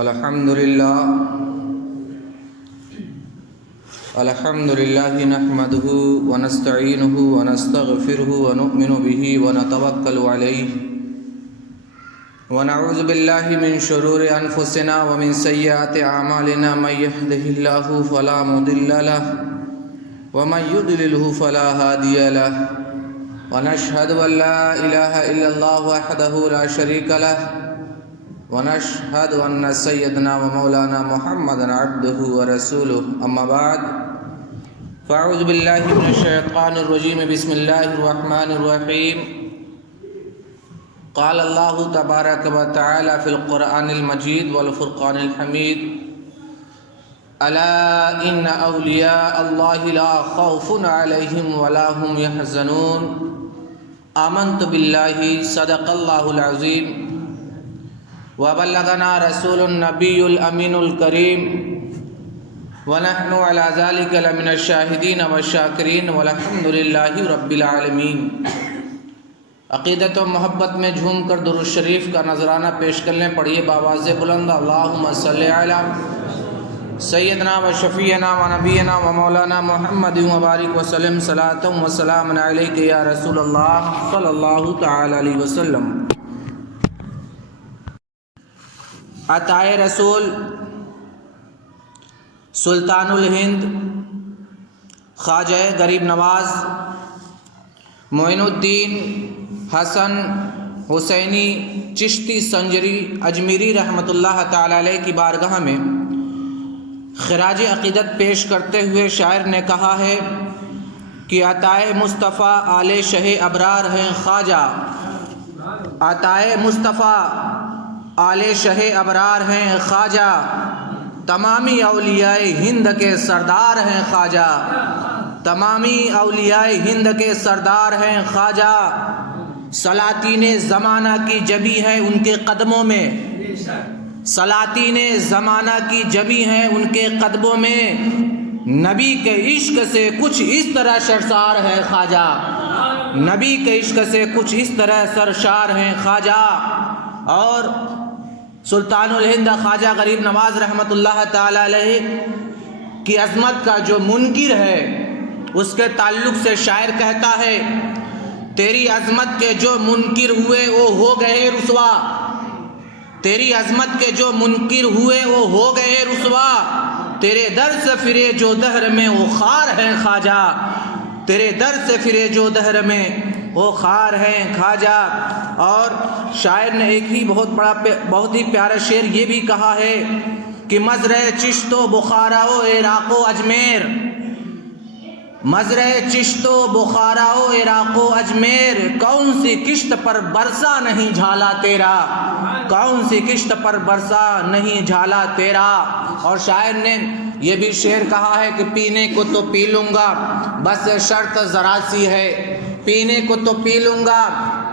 الحمدللہ نحمده ونستعینه ونستغفره ونؤمن به ونتوکل علیہ ونعوذ باللہ من شرور انفسنا ومن سیئات اعمالنا من يهده الله فلا مضل له ومن يضلل فلا هادي له ونشهد ان لا اله الا الله وحده لا شريك له ونشهد ان سيدنا ومولانا محمدا عبده ورسوله اما بعد فاعوذ بالله من الشيطان الرجيم بسم الله الرحمن الرحيم قال الله تبارك وتعالى في القرآن المجيد والفرقان الحميد ألا إن أولياء الله لا خوف عليهم ولا هم يحزنون آمنت بالله صدق الله العظيم وبلغنا رسول النبي الأمين الكريم ونحن على ذلك لمن الشاهدين والشاكرين والحمد لله رب العالمين۔ عقیدت و محبت میں جھوم کر درود شریف کا نذرانہ پیش کرنے پڑھیے بآواز بلند اللہم صلی علی سیدنا و شفیعنا و نبینا و مولانا محمد و بارک وسلم صلاۃ و سلام علیک یا رسول اللہ صلی اللہ تعالی علیہ وسلم۔ عطائے رسول سلطان الہند خواجہ غریب نواز معین الدین حسن حسینی چشتی سنجری اجمیری رحمۃ اللہ تعالی علیہ کی بارگاہ میں خراج عقیدت پیش کرتے ہوئے شاعر نے کہا ہے کہ عطائے مصطفیٰ آل شہ ابرار ہیں خواجہ، عطائے مصطفیٰ آل شہ ابرار ہیں خواجہ، تمامی اولیاء ہند کے سردار ہیں خواجہ، تمامی اولیاء ہند کے سردار ہیں خواجہ، سلاطین زمانہ کی جبی ہیں ان کے قدموں میں، سلاطین زمانہ کی جبی ہیں ان کے قدموں میں، نبی کے عشق سے کچھ اس طرح سرشار ہیں خواجہ، نبی کے عشق سے کچھ اس طرح سرشار ہیں خواجہ۔ اور سلطان الہند خواجہ غریب نواز رحمۃ اللہ تعالی علیہ کی عظمت کا جو منکر ہے اس کے تعلق سے شاعر کہتا ہے تیری عظمت کے جو منکر ہوئے وہ ہو گئے رسوا، تیری عظمت کے جو منکر ہوئے وہ ہو گئے رسوا، تیرے در سے پھرے جو دہر میں وہ خار ہیں خواجہ، تیرے در سے پھرے جو دہر میں وہ خار ہیں خواجہ۔ اور شاعر نے ایک ہی بہت ہی پیارا شعر یہ بھی کہا ہے کہ مزرع چشت و بخارا و عراق و اجمیر، مزرع چشت و بخارا و عراق و اجمیر، کون سی کشت پر برسا نہیں جھالا تیرا، کون سی کشت پر برسا نہیں جھالا تیرا۔ اور شاعر نے یہ بھی شعر کہا ہے کہ پینے کو تو پی لوں گا بس شرط ذرا سی ہے، پینے کو تو پی لوں گا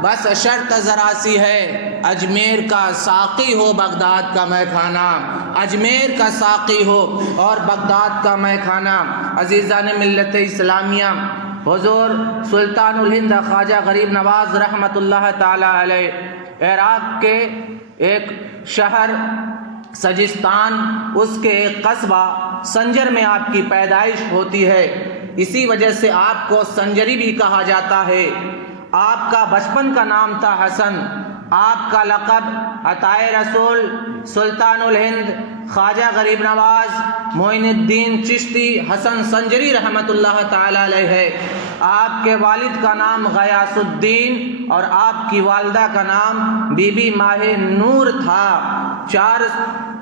بس شرط ذرا سی ہے، اجمیر کا ساقی ہو بغداد کا میں کھانا، اجمیر کا ساقی ہو اور بغداد کا میں کھانا۔ عزیزان ملت اسلامیہ، حضور سلطان الہند خواجہ غریب نواز رحمۃ اللہ تعالی علیہ عراق کے ایک شہر سجستان، اس کے ایک قصبہ سنجر میں آپ کی پیدائش ہوتی ہے، اسی وجہ سے آپ کو سنجری بھی کہا جاتا ہے۔ آپ کا بچپن کا نام تھا حسن، آپ کا لقب عطائے رسول سلطان الہند خواجہ غریب نواز معین الدین چشتی حسن سنجری رحمۃ اللہ تعالی علیہ ہے۔ آپ کے والد کا نام غیاث الدین اور آپ کی والدہ کا نام بی بی ماہ نور تھا۔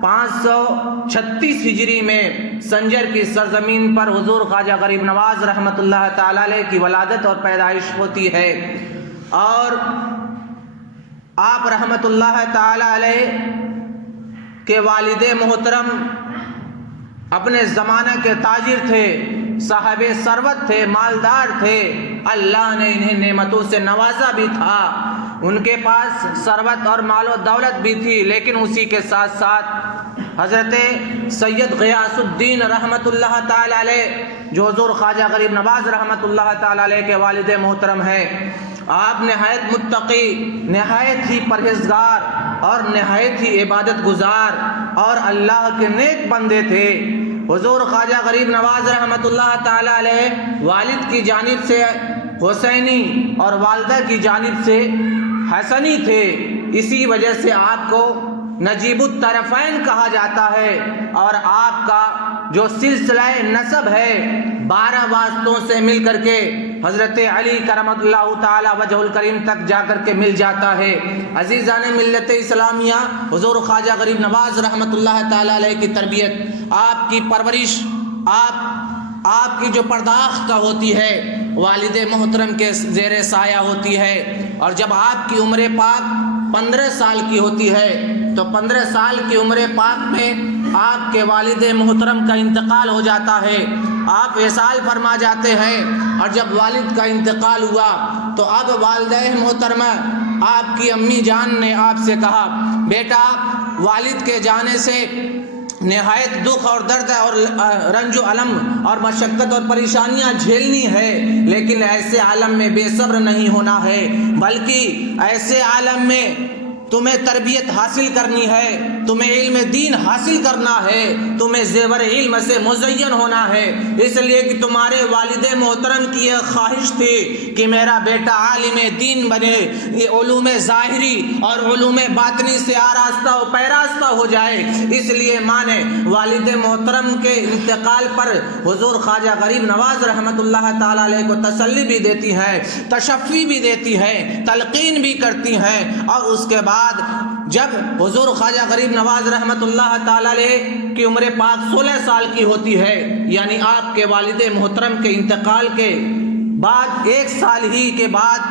536 ہجری میں سنجر کی سرزمین پر حضور خواجہ غریب نواز رحمۃ اللہ تعالی علیہ کی ولادت اور پیدائش ہوتی ہے، اور آپ رحمۃ اللہ تعالی علیہ کے والد محترم اپنے زمانہ کے تاجر تھے، صاحب ثروت تھے، مالدار تھے، اللہ نے انہیں نعمتوں سے نوازا بھی تھا، ان کے پاس ثروت اور مال و دولت بھی تھی، لیکن اسی کے ساتھ ساتھ حضرت سید غیاث الدین رحمۃ اللہ تعالی علیہ جو حضور خواجہ غریب نواز رحمۃ اللہ تعالی علیہ کے والد محترم ہیں، آپ نہایت متقی، نہایت ہی پرہیزگار اور نہایت ہی عبادت گزار اور اللہ کے نیک بندے تھے۔ حضور خواجہ غریب نواز رحمۃ اللہ تعالی علیہ والد کی جانب سے حسینی اور والدہ کی جانب سے حسنی تھے، اسی وجہ سے آپ کو نجیب الطرفین کہا جاتا ہے، اور آپ کا جو سلسلہ نسب ہے 12 واسطوں سے مل کر کے حضرت علی کرم اللہ تعالی وجہ الکریم تک جا کر کے مل جاتا ہے۔ عزیزان ملت اسلامیہ، حضور خواجہ غریب نواز رحمۃ اللہ تعالی علیہ کی تربیت، آپ کی پرورش، آپ کی جو پرداخت ہوتی ہے والد محترم کے زیر سایہ ہوتی ہے، اور جب آپ کی عمر پاک 15 سال کی ہوتی ہے تو 15 سال کی عمر پاک میں آپ کے والد محترم کا انتقال ہو جاتا ہے، آپ وصال فرما جاتے ہیں، اور جب والد کا انتقال ہوا تو اب والدہ محترمہ آپ کی امی جان نے آپ سے کہا، بیٹا والد کے جانے سے نہایت دکھ اور درد اور رنج و علم اور مشقت اور پریشانیاں جھیلنی ہے، لیکن ایسے عالم میں بے صبر نہیں ہونا ہے، بلکہ ایسے عالم میں تمہیں تربیت حاصل کرنی ہے، تمہیں علم دین حاصل کرنا ہے، تمہیں زیور علم سے مزین ہونا ہے، اس لیے کہ تمہارے والد محترم کی یہ خواہش تھی کہ میرا بیٹا عالم دین بنے، یہ علوم ظاہری اور علوم باطنی سے آراستہ و پیراستہ ہو جائے۔ اس لیے ماں نے والد محترم کے انتقال پر حضور خواجہ غریب نواز رحمۃ اللہ تعالی علیہ کو تسلی بھی دیتی ہے، تشفی بھی دیتی ہے، تلقین بھی کرتی ہیں، اور اس کے بعد جب حضور خواجہ غریب نواز رحمۃ اللہ تعالی علیہ کی عمر پاک 16 سال کی ہوتی ہے، یعنی آپ کے والد محترم کے انتقال کے بعد 1 سال ہی کے بعد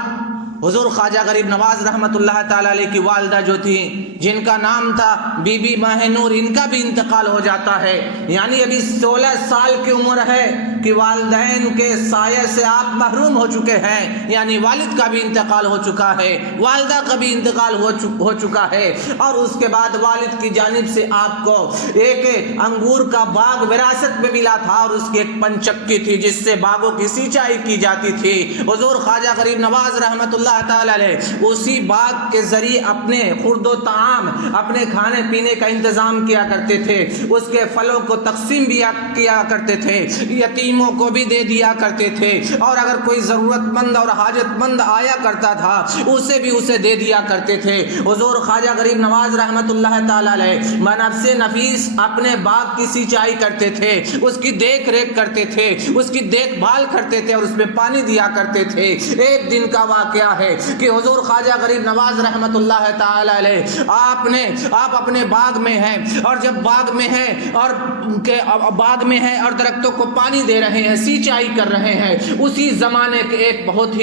حضور خواجہ غریب نواز رحمۃ اللہ تعالی علیہ کی والدہ جو تھی، جن کا نام تھا بی بی ماہ نور، ان کا بھی انتقال ہو جاتا ہے، یعنی ابھی 16 سال کی عمر ہے کہ والدین کے سایہ سے آپ محروم ہو چکے ہیں، یعنی والد کا بھی انتقال ہو چکا ہے، والدہ کا بھی انتقال ہو چکا ہے، اور اس کے بعد والد کی جانب سے آپ کو ایک انگور کا باغ وراثت میں ملا تھا، اور اس کی ایک پنچکی تھی جس سے باغوں کی سینچائی کی جاتی تھی۔ حضور خواجہ غریب نواز رحمۃ اللہ تعالی علیہ اسی باغ کے ذریعے اپنے خورد و طعام، اپنے کھانے پینے کا انتظام کیا کرتے تھے، اس کے پھلوں کو تقسیم بھی کیا کرتے تھے، یتیموں کو بھی دے دیا کرتے تھے، اور اگر کوئی ضرورت مند اور حاجت مند آیا کرتا تھا اسے دے دیا کرتے تھے۔ حضور خواجہ غریب نواز رحمۃ اللہ تعالی علیہ بنفس نفیس اپنے باغ کی سینچائی کرتے تھے، اس کی دیکھ ریکھ کرتے تھے، اس کی دیکھ بھال کرتے تھے، اور اس میں پانی دیا کرتے تھے۔ ایک دن کا واقعہ ہے کہ حضور خواجہ غریب نواز رحمۃ اللہ تعالی علیہ آپ اپنے باغ میں ہیں، اور جب باغ میں ہیں اور درختوں کو پانی دے رہے ہیں، سینچائی کر رہے ہیں، اسی زمانے کے ایک بہت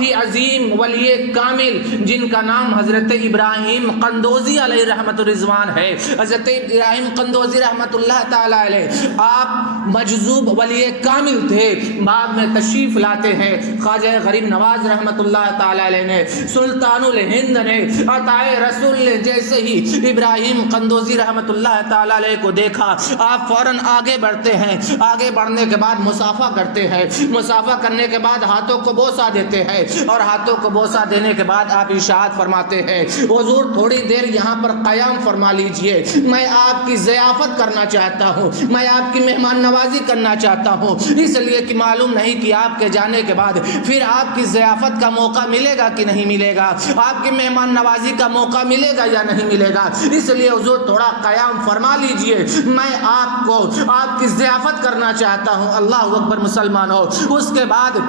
ہی عظیم ولی کامل جن کا نام حضرت ابراہیم قندوزی علیہ رحمت الرضوان ہے، حضرت ابراہیم قندوزی رحمت اللہ تعالی علیہ آپ مجذوب ولی کامل تھے، باغ میں تشریف لاتے ہیں۔ خواجہ غریب نواز رحمت اللہ تعالی علیہ نے، سلطان الہند نے، عطائے رسول نے جیسے ہی ابراہیم قندوزی رحمت اللہ تعالی علیہ کو دیکھا، آپ فوراً آگے بڑھتے ہیں، آگے بڑھنے کے بعد مصافحہ کرتے ہیں، مصافحہ کرنے کے بعد ہاتھوں کو بوسہ دیتے ہیں، اور ہاتھوں کو بوسہ دینے کے بعد آپ ارشاد فرماتے ہیں، حضور تھوڑی دیر یہاں پر قیام فرما لیجئے، میں آپ کی ضیافت کرنا چاہتا ہوں، میں آپ کی مہمان نوازی کرنا چاہتا ہوں، اس لیے کہ معلوم نہیں کہ آپ کے جانے کے بعد پھر آپ کی ضیافت کا موقع ملے گا کہ نہیں ملے گا، آپ کی مہمان نوازی کا موقع ملے گا یا نہیں ملے گا، اس لیے حضور تھوڑا قیام فرما لیجئے، میں آپ کی ضیافت کرنا چاہتا ہوں۔ اللہ اکبر مسلمانوں۔ اس کے بعد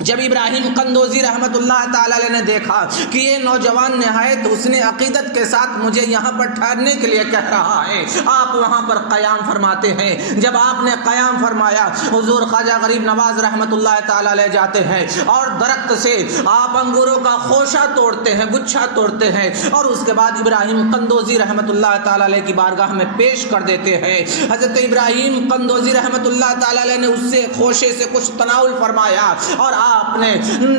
جب ابراہیم قندوزی رحمت اللہ تعالی علیہ نے دیکھا کہ یہ نوجوان نہایت حسن عقیدت کے ساتھ مجھے یہاں پر ٹھہرنے کے لیے کہہ رہا ہے، آپ وہاں پر قیام فرماتے ہیں۔ جب آپ نے قیام فرمایا، حضور خواجہ غریب نواز رحمت اللہ تعالی علیہ جاتے ہیں اور درخت سے آپ انگوروں کا خوشہ توڑتے ہیں، گچھا توڑتے ہیں، اور اس کے بعد ابراہیم قندوزی رحمت اللہ تعالی علیہ کی بارگاہ میں پیش کر دیتے ہیں۔ حضرت ابراہیم قندوزی رحمت اللہ تعالی علیہ نے اس سے خوشے سے کچھ تناول فرمایا، اور اور آپ نے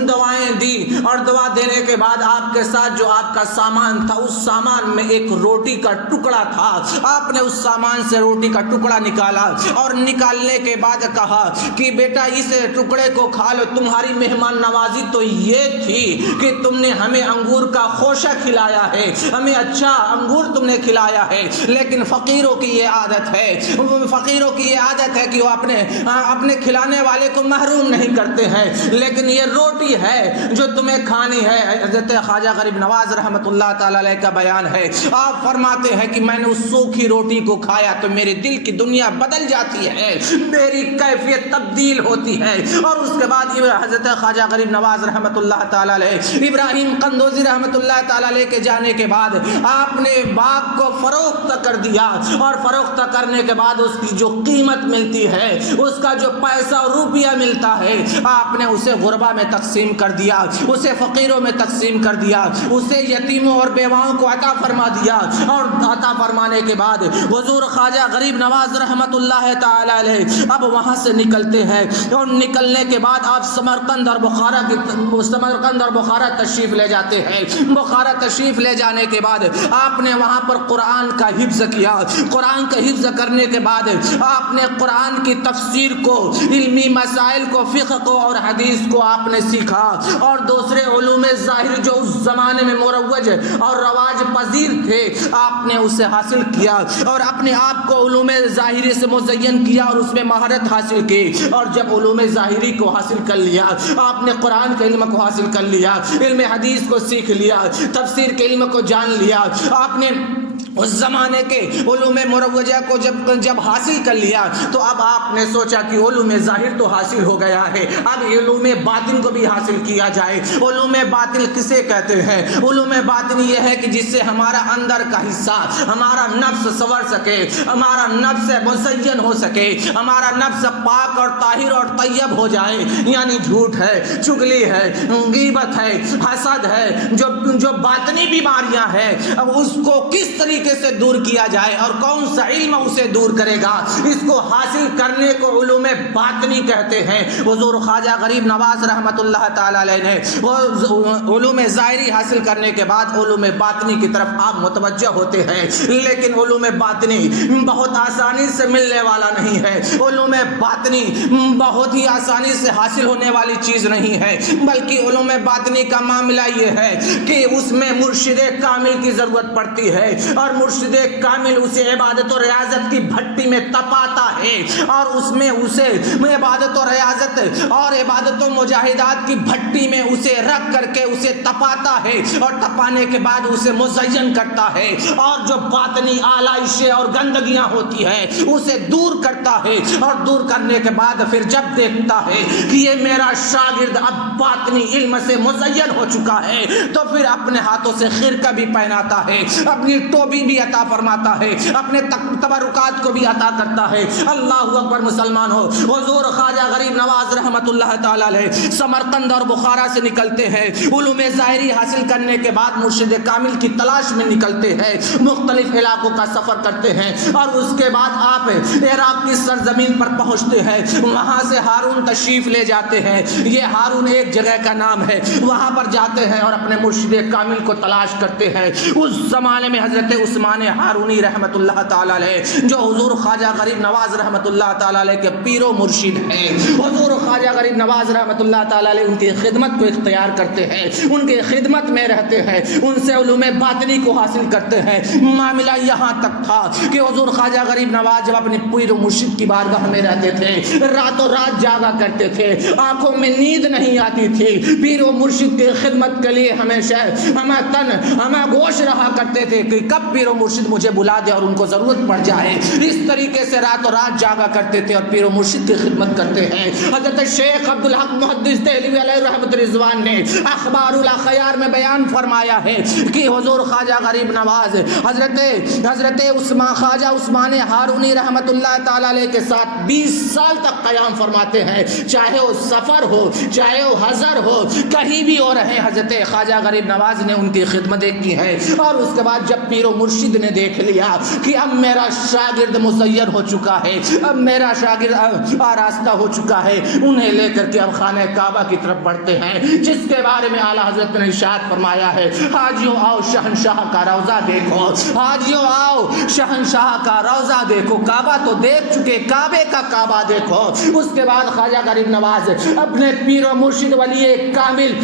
دعائیں دی، اور دعا دینے کے بعد آپ کے ساتھ جو آپ کا سامان تھا اس سامان میں ایک روٹی کا ٹکڑا تھا، آپ نے اس سامان سے روٹی کا ٹکڑا نکالا اور نکالنے کے بعد کہا کہ بیٹا اس ٹکڑے کو کھا لو، تمہاری مہمان نوازی تو یہ تھی کہ تم نے ہمیں انگور کا خوشہ کھلایا ہے، ہمیں اچھا انگور تم نے کھلایا ہے، لیکن فقیروں کی یہ عادت ہے، فقیروں کی یہ عادت ہے کہ وہ اپنے کھلانے والے کو محروم نہیں کرتے ہیں، لیکن یہ روٹی ہے جو تمہیں کھانی ہے۔ حضرت خواجہ غریب نواز رحمۃ اللہ تعالی علیہ کا بیان ہے، آپ فرماتے ہیں کہ میں نے اس سوکھی روٹی کو کھایا تو میرے دل کی دنیا بدل جاتی ہے، میری کیفیت تبدیل ہوتی ہے۔ اور اس کے بعد حضرت خواجہ غریب نواز رحمۃ اللہ تعالی علیہ ابراہیم قندوزی رحمۃ اللہ تعالی علیہ کے جانے کے بعد آپ نے باغ کو فروخت کر دیا، اور فروخت کرنے کے بعد اس کی جو قیمت ملتی ہے، اس کا جو پیسہ اور روپیہ ملتا ہے، آپ نے اسے غربا میں تقسیم کر دیا، اسے فقیروں میں تقسیم کر دیا، اسے یتیموں اور بیواؤں کو عطا فرما دیا۔ اور عطا فرمانے کے بعد حضور خواجہ غریب نواز رحمۃ اللہ تعالی علیہ اب وہاں سے نکلتے ہیں، اور نکلنے کے بعد آپ سمرقند اور بخارا تشریف لے جاتے ہیں۔ بخارا تشریف لے جانے کے بعد آپ نے وہاں پر قرآن کا حفظ کیا، قرآن کا حفظ کرنے کے بعد آپ نے قرآن کی تفسیر کو، علمی مسائل کو، فقہ کو اور حدیث کو آپ نے سیکھا، اور دوسرے علوم ظاہر جو اس زمانے میں مروج اور رواج پذیر تھے آپ نے اسے حاصل کیا، اور اپنے آپ کو علوم ظاہری سے مزین کیا اور اس میں مہارت حاصل کی۔ اور جب علوم ظاہری کو حاصل کر لیا، آپ نے قرآن کے علم کو حاصل کر لیا، علم حدیث کو سیکھ لیا، تفسیر کے علم کو جان لیا، آپ نے اس زمانے کے علوم مروجہ کو جب حاصل کر لیا تو اب آپ نے سوچا کہ علوم ظاہر تو حاصل ہو گیا ہے، اب علوم باطن کو بھی حاصل کیا جائے۔ علوم باطن کسے کہتے ہیں؟ علوم باطن یہ ہے کہ جس سے ہمارا اندر کا حصہ، ہمارا نفس سنور سکے، ہمارا نفس مزین ہو سکے، ہمارا نفس پاک اور طاہر اور طیب ہو جائے، یعنی جھوٹ ہے، چغلی ہے، غیبت ہے، حسد ہے، جو باطنی بیماریاں ہیں، اب اس کو کس طریقے سے دور کیا جائے اور کون سا علم اسے دور کرے گا، اس کو حاصل کرنے کو علوم باطنی کہتے ہیں۔ حضور خواجہ غریب نواز رحمۃ اللہ تعالی علیہ نے علوم ظاہری حاصل کرنے کے بعد علوم باطنی کی طرف آپ متوجہ ہوتے ہیں، لیکن علوم باطنی بہت آسانی سے ملنے والا نہیں ہے، علوم باطنی بہت ہی آسانی سے حاصل ہونے والی چیز نہیں ہے، بلکہ علوم باطنی کا معاملہ یہ ہے کہ اس میں مرشد کامل کی ضرورت پڑتی ہے، اور مرشد کامل اسے عبادت و ریاضت کی بھٹی میں تپاتا ہے، اور اس میں اسے عبادت و ریاضت اور عبادت و مجاہدات کی بھٹی میں اسے رکھ کر کے اسے تپاتا ہے، اور تپانے کے بعد اسے مزین کرتا ہے، اور جو باطنی آلائشیں اور گندگیاں ہوتی ہیں اسے دور کرتا ہے، اور دور کرنے کے بعد پھر جب دیکھتا ہے کہ یہ میرا شاگرد اب باطنی علم سے مزین ہو چکا ہے تو پھر اپنے ہاتھوں سے خرقہ بھی پہناتا ہے، اپنی ٹوپی بھی عطا فرماتا ہے، اپنے تبرکات کو بھی عطا کرتا ہے۔ اللہ اکبر مسلمان ہو۔ حضور خواجہ غریب نواز رحمۃ اللہ تعالی علیہ سمرقند اور بخارا سے نکلتے ہیں، علوم ظاہری حاصل کرنے کے بعد مرشد کامل کی تلاش میں نکلتے ہیں، مختلف علاقوں کا سفر کرتے ہیں، اور اس کے بعد آپ عراق کی سرزمین پر پہنچتے ہیں، وہاں سے ہارون تشریف لے جاتے ہیں، یہ ہارون ایک جگہ کا نام ہے، وہاں پر جاتے ہیں اور اپنے مرشد کامل کو تلاش کرتے ہیں۔ اس زمانے میں حضرت عثمان ہارونی رحمت اللہ تعالی علیہ جو حضور خواجہ غریب نواز رحمت اللہ تعالی علیہ کے پیر و مرشد ہیں، حضور خواجہ غریب نواز رحمت اللہ تعالی علیہ ان کی خدمت کو اختیار کرتے ہیں، ان کی خدمت میں رہتے ہیں، ان سے علوم باطنی کو حاصل کرتے ہیں۔ معاملہ یہاں تک تھا کہ حضور خواجہ غریب نواز جب اپنے پیر و مرشد کی بارگاہ میں رہتے تھے، راتوں رات جاگا کرتے تھے، آنکھوں میں نیند نہیں آتی تھی، پیر و مرشد کی خدمت کے لیے ہمیشہ ہمیں گوش رہا کرتے تھے کہ کب پیر و مرشد مجھے بلا دے اور ان کو ضرورت پڑ جائے۔ اس طریقے سے راتوں رات جاگا کرتے تھے اور پیر و مرشد کی خدمت کرتے ہیں۔ حضرت شیخ عبدالحق محدث دہلوی علیہ رحمت رضوان نے اخبار الاخیار میں بیان فرمایا ہے کہ حضور خواجہ غریب نواز حضرت خواجہ عثمان ہارونی رحمت اللہ تعالی علیہ کے ساتھ 20 سال تک قیام فرماتے ہیں، چاہے وہ سفر ہو، چاہے وہ حضر ہو، کہیں بھی ہو رہے حضرت خواجہ غریب نواز نے ان کی خدمتیں کی ہیں۔ اور اس کے بعد جب پیر و مرشد مرشد نے دیکھ لیا کہ اب میرا شاگرد مزین ہو چکا ہے، اب میرا شاگرد آراستہ ہو چکا ہے، انہیں لے کر کے اب خانہ کعبہ کی طرف بڑھتے ہیں، جس کے بارے میں اعلیٰ حضرت نے ارشاد فرمایا ہے، حاجیوں آؤ شہنشاہ کا روضہ دیکھو، حاجیوں آؤ شہنشاہ کا روضہ دیکھو، کعبہ تو دیکھ چکے، کعبے کا کعبہ دیکھو۔ اس کے بعد خواجہ غریب نواز اپنے پیر و مرشد ولی کامل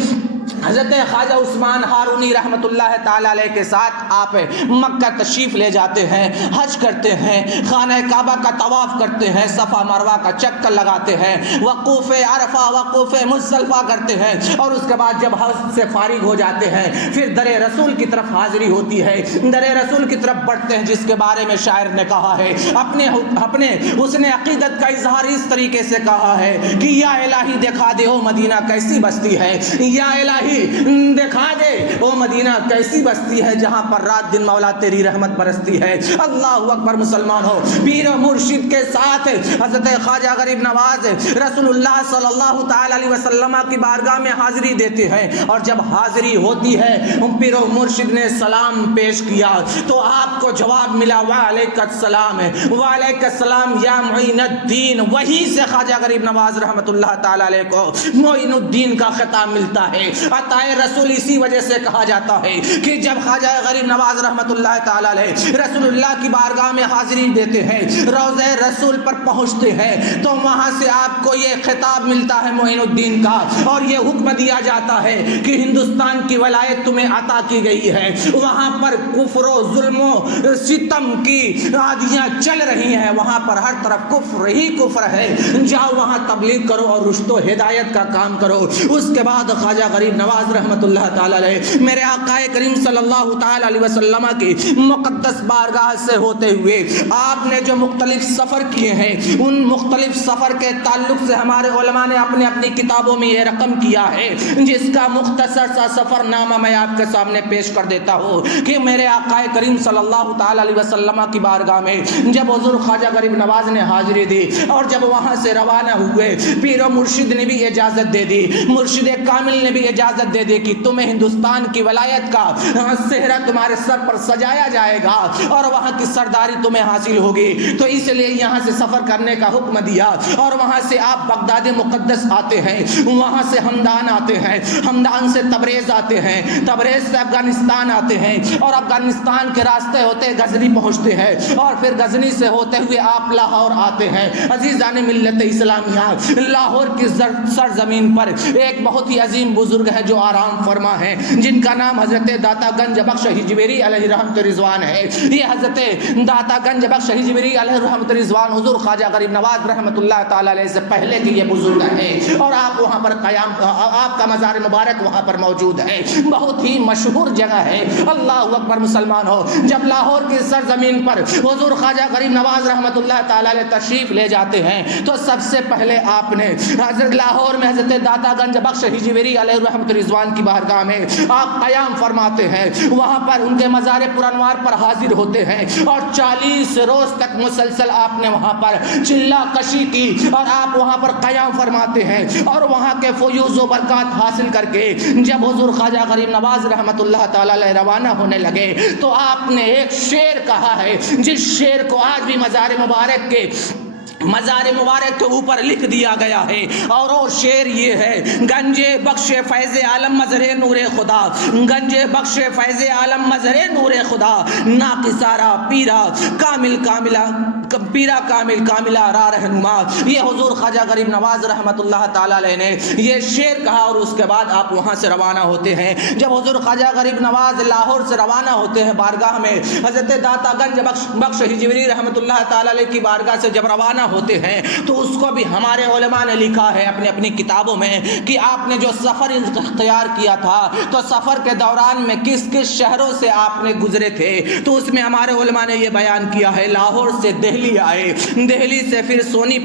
حضرت خواجہ عثمان ہارونی رحمت اللہ تعالیٰ علیہ کے ساتھ آپ مکہ تشریف لے جاتے ہیں، حج کرتے ہیں، خانہ کعبہ کا طواف کرتے ہیں، صفا مروہ کا چکر لگاتے ہیں، وقوف عرفہ وقوف مزدلفہ کرتے ہیں، اور اس کے بعد جب حج سے فارغ ہو جاتے ہیں پھر در رسول کی طرف حاضری ہوتی ہے، در رسول کی طرف بڑھتے ہیں، جس کے بارے میں شاعر نے کہا ہے، اپنے اس نے عقیدت کا اظہار اس طریقے سے کہا ہے کہ یا الہی دکھا دے او مدینہ کیسی بستی ہے، یا الہی دکھا دے او مدینہ کیسی بستی ہے جہاں پر رات دن مولا تیری رحمت برستی ہے۔ اللہ اکبر مسلمان ہو، پیر و مرشد کے ساتھ حضرت خواجہ غریب نواز رسول اللہ صلی اللہ تعالی علیہ وسلم کی بارگاہ میں حاضری دیتے ہیں، اور جب حاضری ہوتی ہے پیر و مرشد نے سلام پیش کیا تو آپ کو جواب ملا وعلیکم السلام، وعلیکم السلام یا معین الدین۔ وہیں سے خواجہ غریب نواز رحمت اللہ تعالی علیہ کو معین الدین کا خطاب ملتا ہے۔ عطائے رسول اسی وجہ سے کہا جاتا ہے کہ جب خواجہ غریب نواز رحمت اللہ تعالی علیہ رسول اللہ کی بارگاہ میں حاضری دیتے ہیں، روضہ رسول پر پہنچتے ہیں، تو وہاں سے آپ کو یہ خطاب ملتا ہے معین الدین کا، اور یہ حکم دیا جاتا ہے کہ ہندوستان کی ولایت تمہیں عطا کی گئی ہے، وہاں پر کفر و ظلم و ستم کی آندیاں چل رہی ہیں، وہاں پر ہر طرف کفر ہی کفر ہے، جاؤ وہاں تبلیغ کرو اور رشد و ہدایت کا کام کرو۔ اس کے بعد خواجہ غریب نواز رحمت اللہ تعالی علیہ میرے آقا کریم صلی اللہ تعالی علیہ وسلم کی مقدس بارگاہ سے ہوتے ہوئے آپ نے جو مختلف سفر کیے ہیں، ان مختلف سفر کے تعلق سے ہمارے علماء نے اپنی اپنی کتابوں میں یہ رقم کیا ہے، جس کا مختصر سا سفر نامہ میں آپ کے سامنے پیش کر دیتا ہوں کہ میرے آقا کریم صلی اللہ تعالی علیہ وسلم کی بارگاہ میں جب حضور خواجہ غریب نواز نے حاضری دی اور جب وہاں سے روانہ ہوئے، پیر و مرشد نے بھی اجازت دے دی، مرشد کامل نے بھی اجازت دے دے کہ تمہیں ہندوستان کی ولایت کا صحرا تمہارے سر پر سجایا جائے گا اور وہاں کی سرداری تمہیں حاصل ہوگی، تو اس لیے یہاں سے سفر کرنے کا حکم دیا، اور وہاں سے آپ بغداد مقدس آتے ہیں، وہاں سے ہمدان آتے ہیں، ہمدان سے تبریز آتے ہیں، تبریز سے افغانستان آتے ہیں، اور افغانستان کے راستے ہوتے غزنی پہنچتے ہیں، اور پھر غزنی سے ہوتے ہوئے آپ لاہور آتے ہیں۔ عزیزان ملت اسلامیہ، لاہور کی سرزمین پر ایک بہت ہی عظیم بزرگ ہے جو آرام فرما ہے، جن کا نام حضرت داتا گنج بخش ہجویری علیہ رحمت رضوان ہے۔ یہ حضرت داتا گنج بخش ہجویری علیہ رحمت رضوان حضور خواجہ غریب نواز رحمت اللہ تعالی علیہ سے پہلے کے یہ بزرگ ہے، اور آپ وہاں پر قیام، آپ کا مزار مبارک وہاں پر موجود ہے، بہت ہی مشہور جگہ ہے۔ اللہ اکبر مسلمان ہو، جب لاہور کی سرزمین پر حضور خواجہ غریب نواز رحمت اللہ تعالی علیہ تشریف لے جاتے ہیں تو سب سے پہلے آپ نے حضرت لاہور میں حضرت داتا گنج بخش ہجویری علیہ رحمت رضوان کی بارگاہ میں آپ قیام فرماتے ہیں، وہاں پر ان کے مزار پرانوار پر حاضر ہوتے ہیں، اور 40 روز تک مسلسل آپ نے وہاں پر چلہ کشی کی، اور آپ وہاں پر قیام فرماتے ہیں، اور وہاں کے فیوز و برکات حاصل کر کے جب حضور خواجہ غریب نواز رحمت اللہ تعالی علیہ روانہ ہونے لگے تو آپ نے ایک شعر کہا ہے، جس شعر کو آج بھی مزار مبارک کے اوپر لکھ دیا گیا ہے، اور وہ شعر یہ ہے: گنج بخش فیض عالم مظہر نور خدا، گنج بخش فیض عالم مظہر نور خدا، ناقصارا پیرا کامل کاملہ، پیرا کامل کاملہ را رہنما۔ یہ حضور خواجہ غریب نواز رحمت اللہ تعالی علیہ نے یہ شعر کہا، اور اس کے بعد آپ وہاں سے روانہ ہوتے ہیں۔ جب حضور خواجہ غریب نواز لاہور سے روانہ ہوتے ہیں بارگاہ میں، حضرت داتا گنج بخش ہجویری رحمت اللہ تعالی علیہ کی بارگاہ سے جب روانہ ہوتے ہیں تو اس کو بھی ہمارے علماء نے لکھا ہے اپنی کتابوں میں کہ آپ نے جو سفر اختیار کیا تھا تو سفر کے دوران میں کس کس شہروں سے آپ نے گزرے تھے، تو اس میں ہمارے علماء نے یہ بیان کیا ہے: لاہور سے دہلی آئے، دہلی سے پھر سونی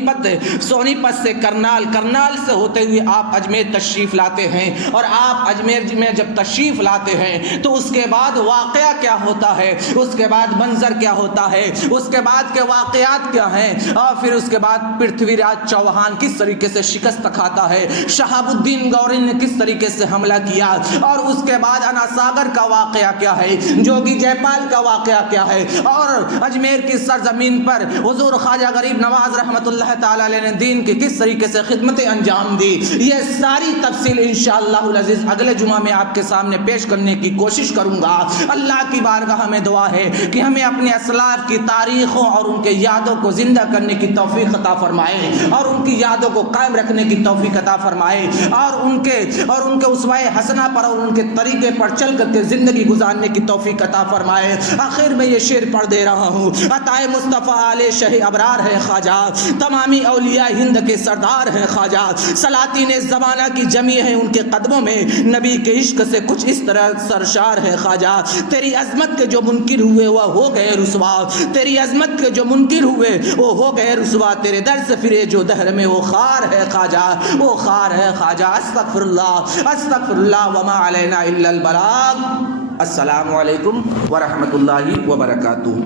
پت سے کرنال، کرنال سے ہوتے ہوئے آپ اجمیر تشریف لاتے ہیں، اور آپ اجمیر میں جب تشریف لاتے ہیں تو اس کے بعد واقعہ کیا ہوتا ہے، اس کے بعد منظر کیا ہوتا ہے، اس کے بعد کے واقعات کیا ہیں، اور پھر پھر اس کے بعد پرتھوی راج چوہان کس طریقے سے شکست کھاتا ہے، شہاب الدین گوری نے کس طریقے سے حملہ کیا، اور اس کے بعد انا ساگر کا واقعہ کیا ہے، جوگی جے پال کا واقعہ کیا ہے، اور اجمیر کی سرزمین پر حضور خواجہ غریب نواز رحمۃ اللہ تعالی علیہ نے دین کی کس طریقے سے خدمتیں انجام دی، یہ ساری تفصیل انشاءاللہ العزیز اگلے جمعہ میں آپ کے سامنے پیش کرنے کی کوشش کروں گا۔ اللہ کی بارگاہ میں دعا ہے کہ ہمیں اپنے اسلاف کی تاریخوں اور ان کے یادوں کو زندہ کرنے کی توفیق عطا فرمائے، اور ان کی یادوں کو قائم رکھنے کی توفیق عطا فرمائے، اور ان کے اسوہ حسنہ پر اور ان کے طریقے پر چل کر کے زندگی گزارنے کی توفیق عطا فرمائے۔ آخر میں یہ شعر پڑھ دے رہا ہوں، عطائے مصطفیٰ آل شہ ابرار ہے خواجہ، تمامی اولیاء ہند کے سردار ہیں خواجہ، سلاطین زمانہ کی جمی ہے ان کے قدموں میں، نبی کے عشق سے کچھ اس طرح سرشار ہے خواجہ، تیری عظمت کے جو منکر ہوئے وہ ہو گئے رسوا، تیری عظمت کے جو منکر ہوئے وہ ہو گئے رسوا، تیرے در سے پھرے جو دہر میں وہ خار ہے خواجہ، وہ خار ہے خواجہ۔ استغفر اللہ وما علینا الا البلاغ۔ السلام علیکم ورحمۃ اللہ وبرکاتہ۔